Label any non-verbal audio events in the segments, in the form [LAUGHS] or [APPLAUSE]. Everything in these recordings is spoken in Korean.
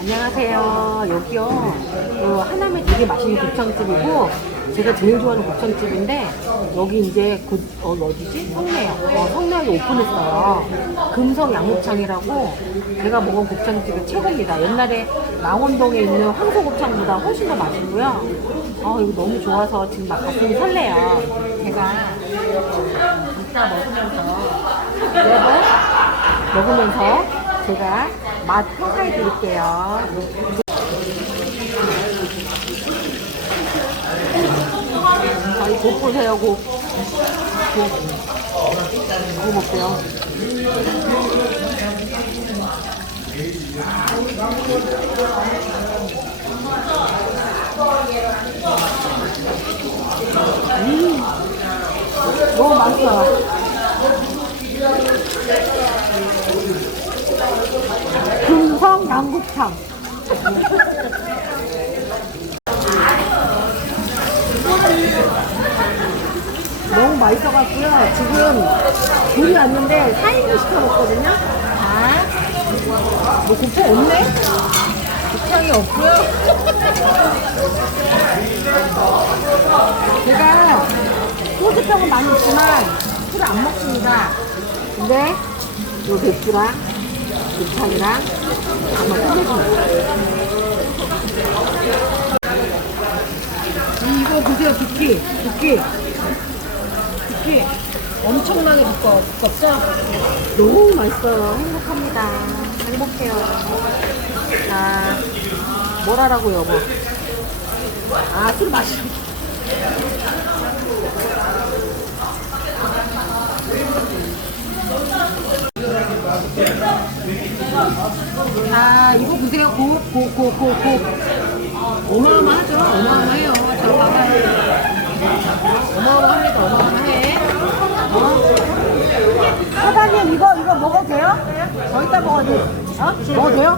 안녕하세요. 여기요. 어, 하남에 되게 맛있는 곱창집이고 제가 제일 좋아하는 곱창집인데 여기 이제 곧 어, 어디지? 성내요. 어, 성내에 오픈했어요. 금성 양곱창이라고 제가 먹은 곱창집이 최고입니다. 옛날에 망원동에 있는 황소 곱창보다 훨씬 더 맛있고요. 어, 이거 너무 좋아서 지금 막 가슴이 설레요. 제가 이따 먹으면서 먹으면서 제가 맛 평가해 드릴게요. 자, 이곱 보세요, 곱. 곱. 먹어볼게요. 음, 너무 맛있어요. 금성 양국창. 너무 맛있어갖고요. 지금 둘이 왔는데 4인분 시켜 먹거든요. 자, 뭐 곱창 없네? 곱창이 없고요. [LAUGHS] 제가 소주병은 많이 있지만 술을 안 먹습니다. 근데 요 맥주랑 곱창이랑 한번 끝내줍니다. 이거 보세요, 두끼. 두끼. 두끼. 엄청나게 두꺼워. 두껍죠? 너무 맛있어요. 행복합니다. 행복해요. 자, 뭘 하라고, 여보? 아, 술 마시. 자, 이거 보세요. 곱, 곱, 곱, 곱, 곱. 어마어마하죠? 어마어마해요. 저 봐봐요. 어마어마합니다. 어마어마해. 어? 사장님, 이거, 이거 먹어도 돼요? 저 이따 먹어도 돼요? 어? 먹어도 돼요?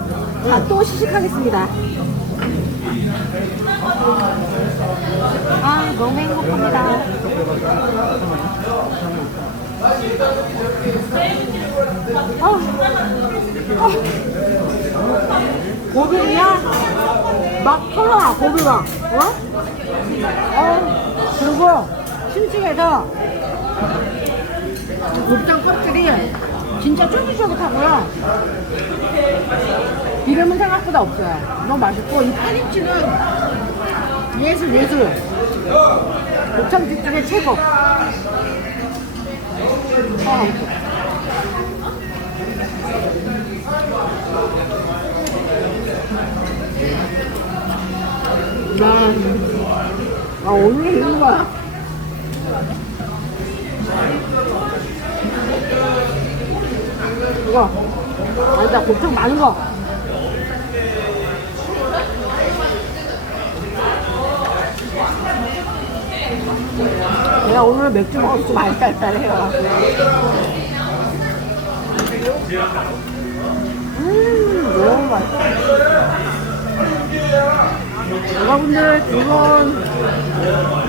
자, 또 시식하겠습니다. 아, 너무 행복합니다. 어, 어. 고비야? 막 털어놔 고비가 어? 어 그리고 심층에서 곱창 껍질이 진짜 쫄깃쫄깃하고요. 기름은 생각보다 없어요. 너무 맛있고 이 파김치는 예술 예술. 곱창 집 중에 최고. 어, 아, 오늘 있는 거야? 이거. 아니다, 곱창 많은 거. 내가 오늘 맥주 먹어서 좀 알딸딸해요. 음, 너무 맛있어. 여러분들 이번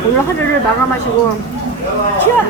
오늘 하루를 마감하시고 치아